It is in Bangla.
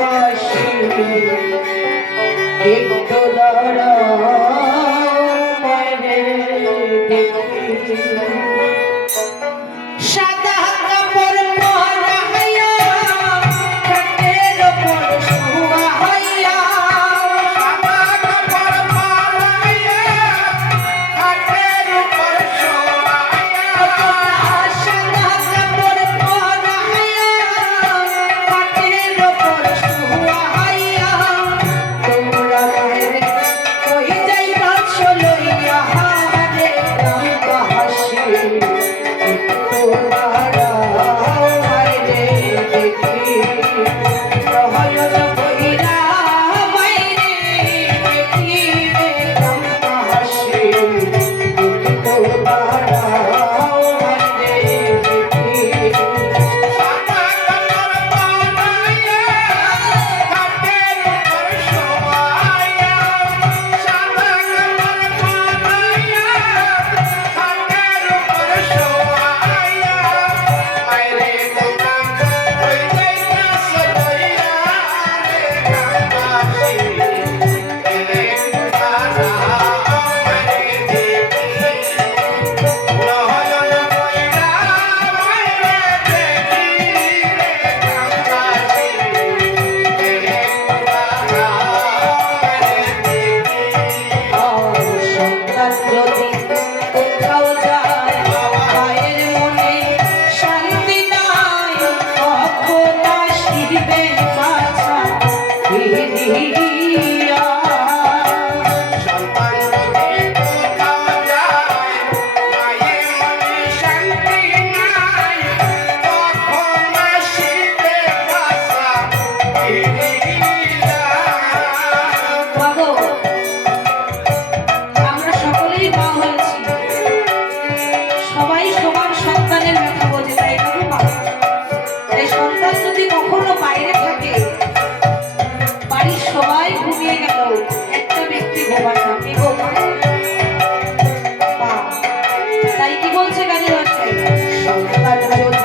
গ্রামবাসী একটু মাইরে দেখি Vai